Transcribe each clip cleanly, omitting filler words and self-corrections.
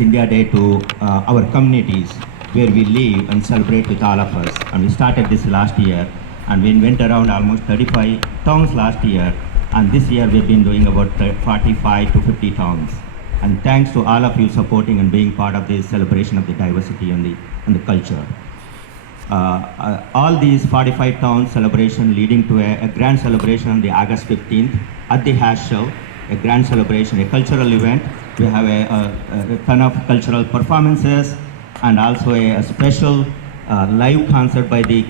India Day to our communities where we live and celebrate with all of us. And we started this last year, and we went around almost 35 towns last year, and this year we've been doing about 45 to 50 towns. And thanks to all of you supporting and being part of this celebration of the diversity and the culture. All these 45 towns celebration leading to a grand celebration on the August 15th at the Hash Show, a grand celebration, a cultural event. We have a ton of cultural performances and also a special live concert by the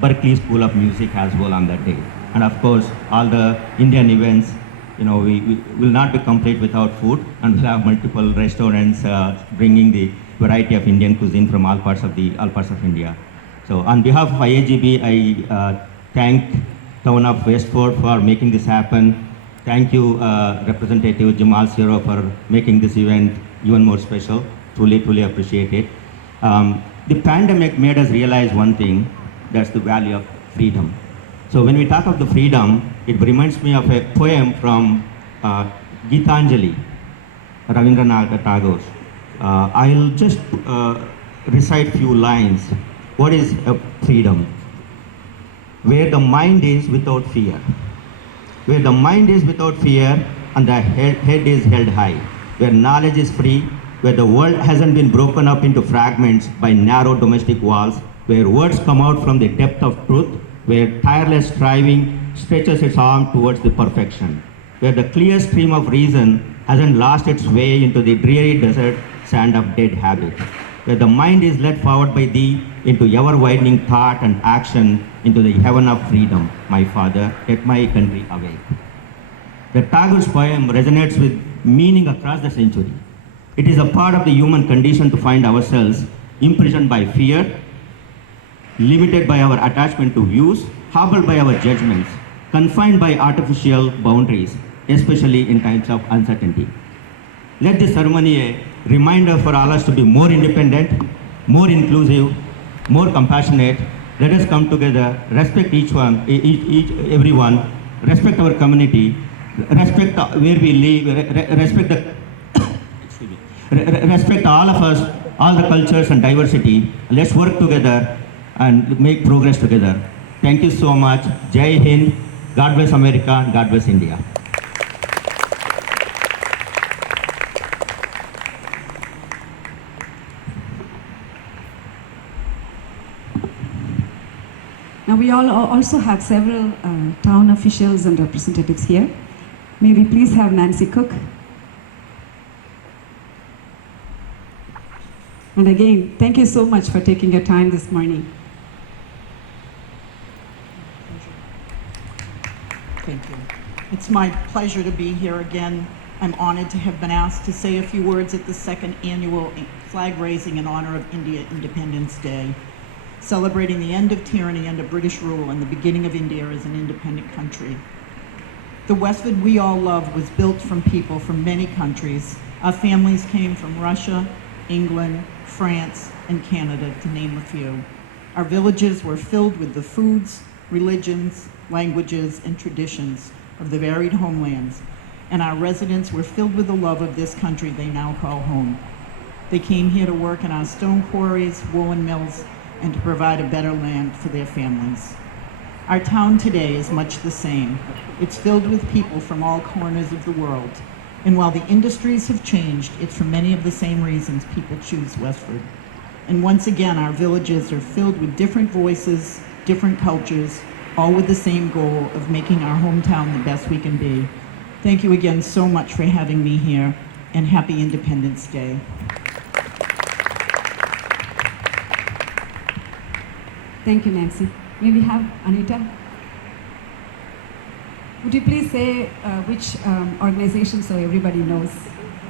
Berkeley School of Music as well on that day. And of course, all the Indian events, we will not be complete without food, and we'll have multiple restaurants bringing the variety of Indian cuisine from all parts of India. So on behalf of IAGB, I thank Town of Westford for making this happen. Thank you, Representative Jamal Siro, for making this event even more special. Truly, truly appreciate it. The pandemic made us realize one thing, that's the value of freedom. So when we talk of the freedom, it reminds me of a poem from Gitanjali, Rabindranath Tagore. I'll just recite few lines. What is freedom? Where the mind is without fear. Where the mind is without fear and the head is held high. Where knowledge is free. Where the world hasn't been broken up into fragments by narrow domestic walls. Where words come out from the depth of truth. Where tireless striving stretches its arm towards the perfection. Where the clear stream of reason hasn't lost its way into the dreary desert sand of dead habit. Where the mind is led forward by thee into ever-widening thought and action into the heaven of freedom. My Father, let my country awake. The Tagore's poem resonates with meaning across the century. It is a part of the human condition to find ourselves imprisoned by fear, limited by our attachment to views, hobbled by our judgments, confined by artificial boundaries, especially in times of uncertainty. Let this ceremony a reminder for all us to be more independent, more inclusive, more compassionate. Let us come together, respect everyone, respect our community, respect where we live, respect all of us, all the cultures and diversity. Let's work together and make progress together. Thank you so much. Jai Hind. God bless America and God bless India. Now we all also have several town officials and representatives here. May we please have Nancy Cook. And again, thank you so much for taking your time this morning. Thank you. It's my pleasure to be here again. I'm honored to have been asked to say a few words at the second annual flag raising in honor of India Independence Day, celebrating the end of tyranny under British rule and the beginning of India as an independent country. The Westford we all love was built from people from many countries. Our families came from Russia, England, France, and Canada, to name a few. Our villages were filled with the foods, religions, languages, and traditions of the varied homelands, and our residents were filled with the love of this country they now call home. They came here to work in our stone quarries, woolen mills, and to provide a better land for their families. Our town today is much the same. It's filled with people from all corners of the world. And while the industries have changed, it's for many of the same reasons people choose Westford. And once again, our villages are filled with different voices, different cultures, all with the same goal of making our hometown the best we can be. Thank you again so much for having me here, and happy Independence Day. Thank you, Nancy. May we have Anita? Would you please say which organization so everybody knows?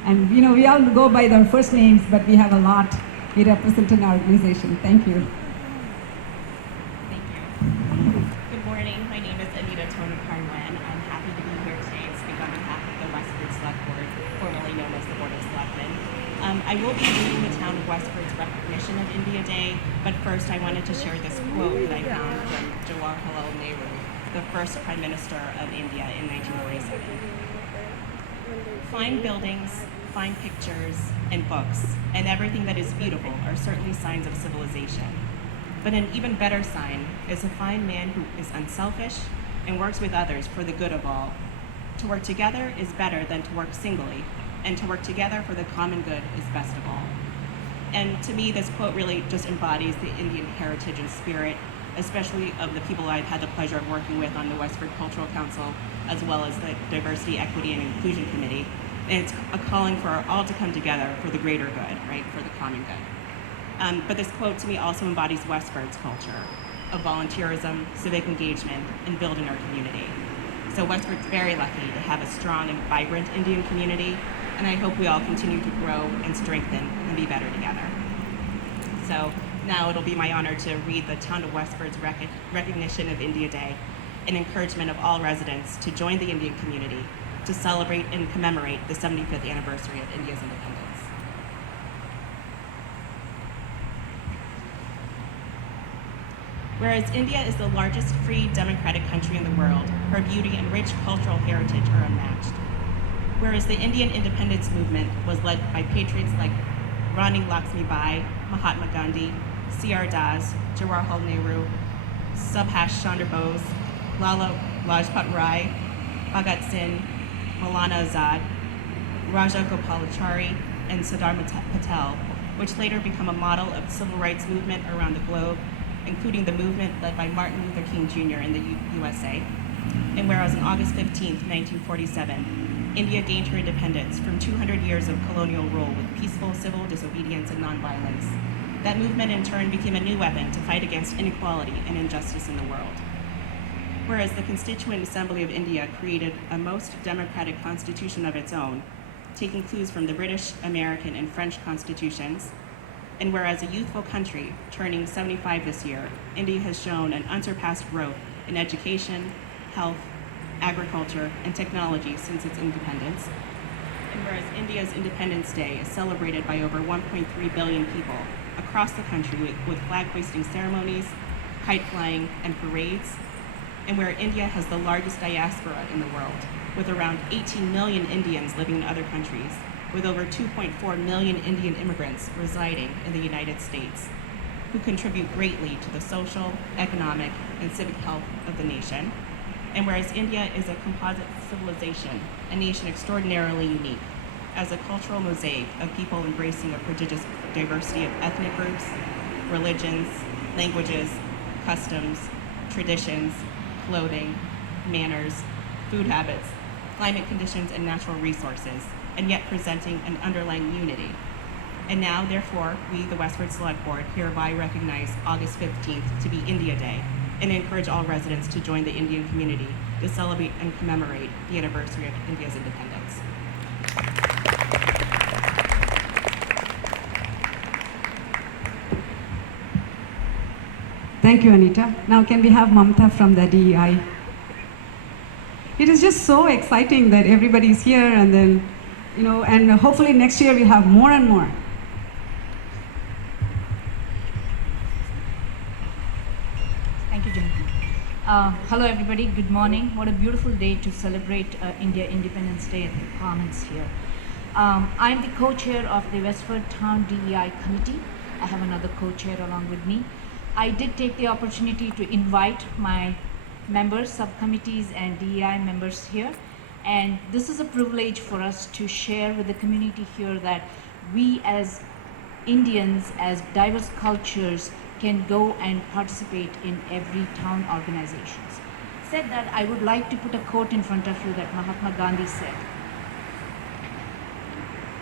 And we all go by their first names, but we have a lot. We represent an organization. Thank you. Thank you. Good morning. My name is Anita Tony Carnwen. I'm happy to be here today to speak on behalf of the Westford Select Board, formerly known as the Board of Selectmen. I will be reading the town of Westford's recognition of India Day, but first I wanted to share this quote that I found from Jawaharlal Nehru, the first Prime Minister of India in 1947. Fine buildings, fine pictures, and books, and everything that is beautiful are certainly signs of civilization. But an even better sign is a fine man who is unselfish and works with others for the good of all. To work together is better than to work singly, and to work together for the common good is best of all. And to me, this quote really just embodies the Indian heritage and spirit, especially of the people I've had the pleasure of working with on the Westford Cultural Council, as well as the Diversity, Equity, and Inclusion Committee. And it's a calling for all to come together for the greater good, right, for the common good. But this quote to me also embodies Westford's culture of volunteerism, civic engagement, and building our community. So Westford's very lucky to have a strong and vibrant Indian community, and I hope we all continue to grow and strengthen and be better together. So now it'll be my honor to read the Town of Westford's recognition of India Day, an encouragement of all residents to join the Indian community to celebrate and commemorate the 75th anniversary of India's independence. Whereas India is the largest free democratic country in the world, her beauty and rich cultural heritage are unmatched. Whereas the Indian independence movement was led by patriots like Rani Lakshmibai, Mahatma Gandhi, C.R. Das, Jawaharlal Nehru, Subhash Chandra Bose, Lala Lajpat Rai, Bhagat Singh, Maulana Azad, Raja Gopalachari, and Sardar Patel, which later became a model of the civil rights movement around the globe, including the movement led by Martin Luther King Jr. in the USA. And whereas on August 15, 1947, India gained her independence from 200 years of colonial rule with peaceful civil disobedience and nonviolence, that movement in turn became a new weapon to fight against inequality and injustice in the world. Whereas the Constituent Assembly of India created a most democratic constitution of its own, taking clues from the British, American, and French constitutions, and whereas a youthful country turning 75 this year, India has shown an unsurpassed growth in education, health, agriculture, and technology since its independence. And whereas India's Independence Day is celebrated by over 1.3 billion people across the country with flag-hoisting ceremonies, kite flying, and parades, and where India has the largest diaspora in the world, with around 18 million Indians living in other countries, with over 2.4 million Indian immigrants residing in the United States, who contribute greatly to the social, economic, and civic health of the nation. And whereas India is a composite civilization, a nation extraordinarily unique, as a cultural mosaic of people embracing a prodigious diversity of ethnic groups, religions, languages, customs, traditions, clothing, manners, food habits, climate conditions, and natural resources, and yet presenting an underlying unity. And now, therefore, we, the Westford Select Board, hereby recognize August 15th to be India Day and encourage all residents to join the Indian community to celebrate and commemorate the anniversary of India's independence. Thank you, Anita. Now can we have Mamta from the DEI? It is just so exciting that everybody's here, and then, and hopefully next year we have more and more. Thank you, Jim. Hello, everybody. Good morning. What a beautiful day to celebrate India Independence Day at the Commons here. I'm the co-chair of the Westford Town DEI Committee. I have another co-chair along with me. I did take the opportunity to invite my members, subcommittees, and DEI members here. And this is a privilege for us to share with the community here that we as Indians, as diverse cultures, can go and participate in every town organizations. Said that, I would like to put a quote in front of you that Mahatma Gandhi said.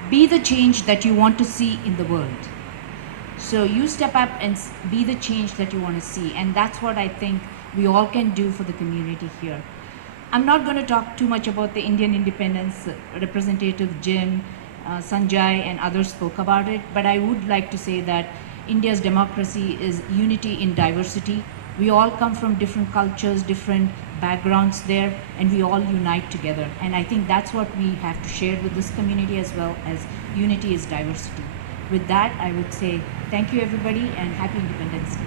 Be the change that you want to see in the world. So you step up and be the change that you want to see. And that's what I think we all can do for the community here. I'm not going to talk too much about the Indian independence. Representative Jim, Sanjay, and others spoke about it. But I would like to say that India's democracy is unity in diversity. We all come from different cultures, different backgrounds there, and we all unite together. And I think that's what we have to share with this community as well, as unity is diversity. With that, I would say thank you, everybody, and happy Independence Day.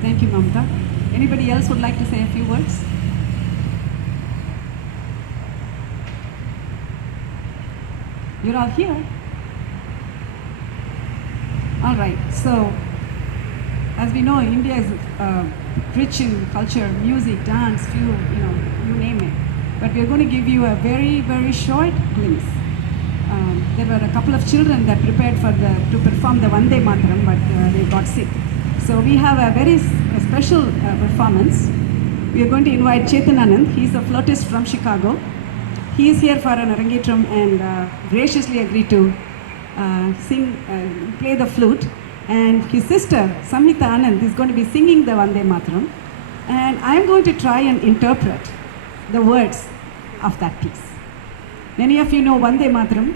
Thank you, Mamta. Anybody else would like to say a few words? You're all here. All right, so as we know, India is rich in culture, music, dance, food, you name it. But we're going to give you a very, very short glimpse. There were a couple of children that prepared to perform the Vande Mataram, but they got sick. So we have a very special performance. We are going to invite Chetan Anand. He's a flautist from Chicago. He is here for an arangetram and graciously agreed to play the flute. And his sister, Samhita Anand, is going to be singing the Vande Mataram. And I'm going to try and interpret the words of that piece. Many of you know Vande Mataram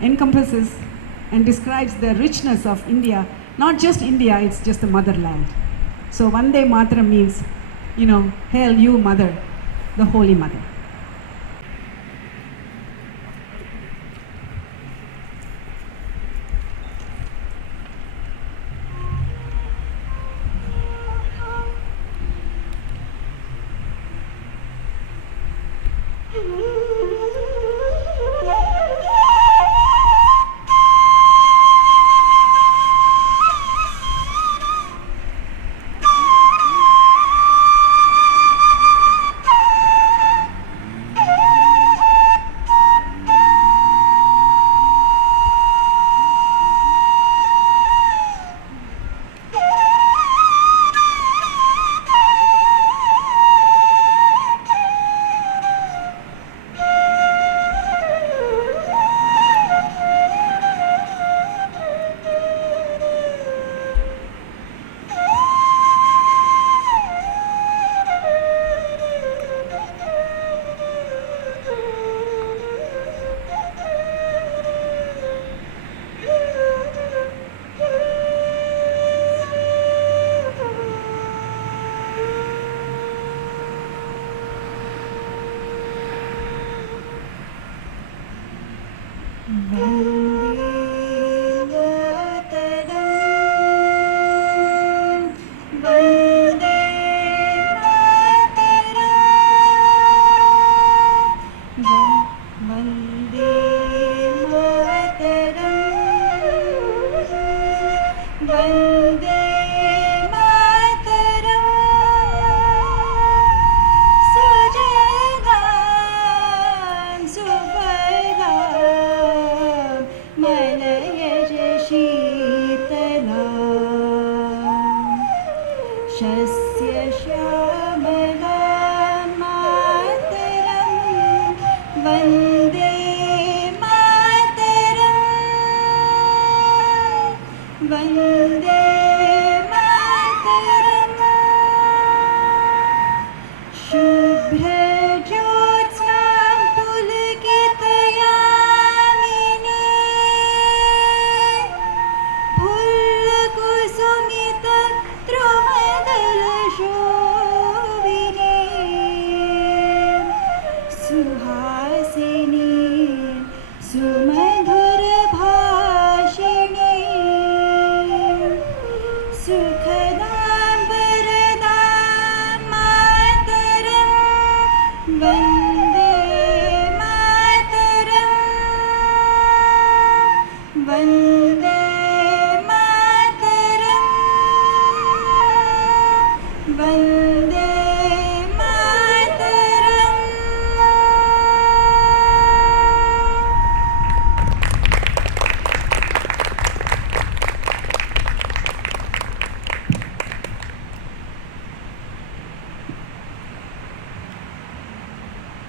encompasses and describes the richness of India. Not just India, it's just the motherland. So Vande Mataram means, hail you mother, the holy mother.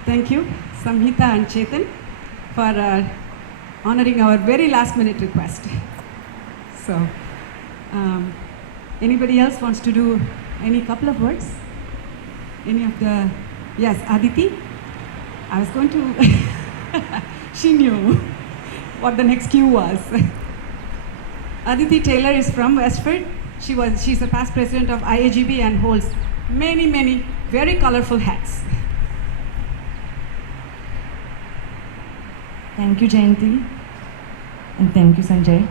Thank you, Samhita and Chetan, for honoring our very last minute request. So, anybody else wants to do any couple of words? Any of the, yes, Aditi? I was going to, she knew what the next cue was. Aditi Taylor is from Westford. She's a past president of IAGB and holds many, many very colorful hats. Thank you, Jayanti, and thank you, Sanjay.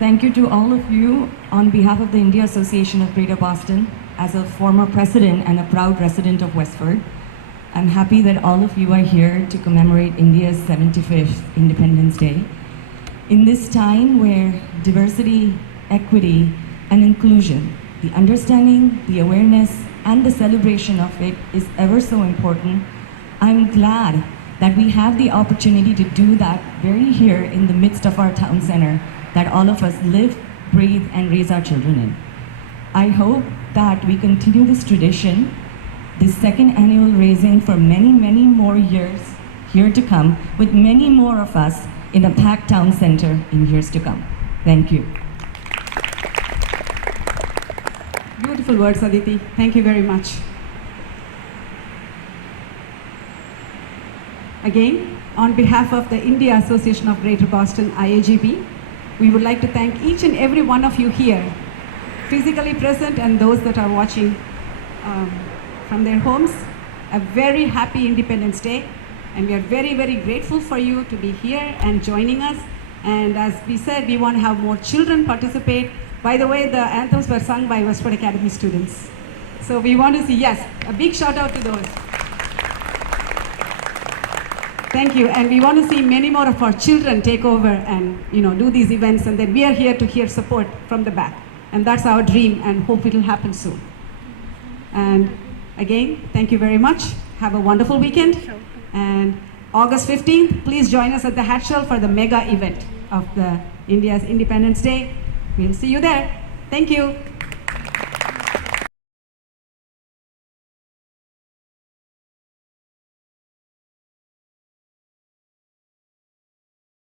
Thank you to all of you on behalf of the India Association of Greater Boston as a former president and a proud resident of Westford, I'm happy that all of you are here to commemorate India's 75th Independence Day. In this time where diversity, equity, and inclusion, the understanding, the awareness, and the celebration of it is ever so important, I'm glad that we have the opportunity to do that very here in the midst of our town center that all of us live, breathe, and raise our children in. I hope that we continue this tradition, this second annual raising for many, many more years here to come, with many more of us in a packed town center in years to come. Thank you. Beautiful words, Aditi. Thank you very much. Again, on behalf of the India Association of Greater Boston, IAGB, we would like to thank each and every one of you here, physically present and those that are watching from their homes. A very happy Independence Day, and we are very, very grateful for you to be here and joining us. And as we said, we want to have more children participate. By the way, the anthems were sung by Westford Academy students. So we want to see, yes, a big shout out to those. Thank you, and we want to see many more of our children take over and do these events, and then we are here to hear support from the back. And that's our dream, and hope it will happen soon. And again, thank you very much. Have a wonderful weekend. And August 15th, please join us at the Hatchel for the mega event of the India's Independence Day. We'll see you there. Thank you.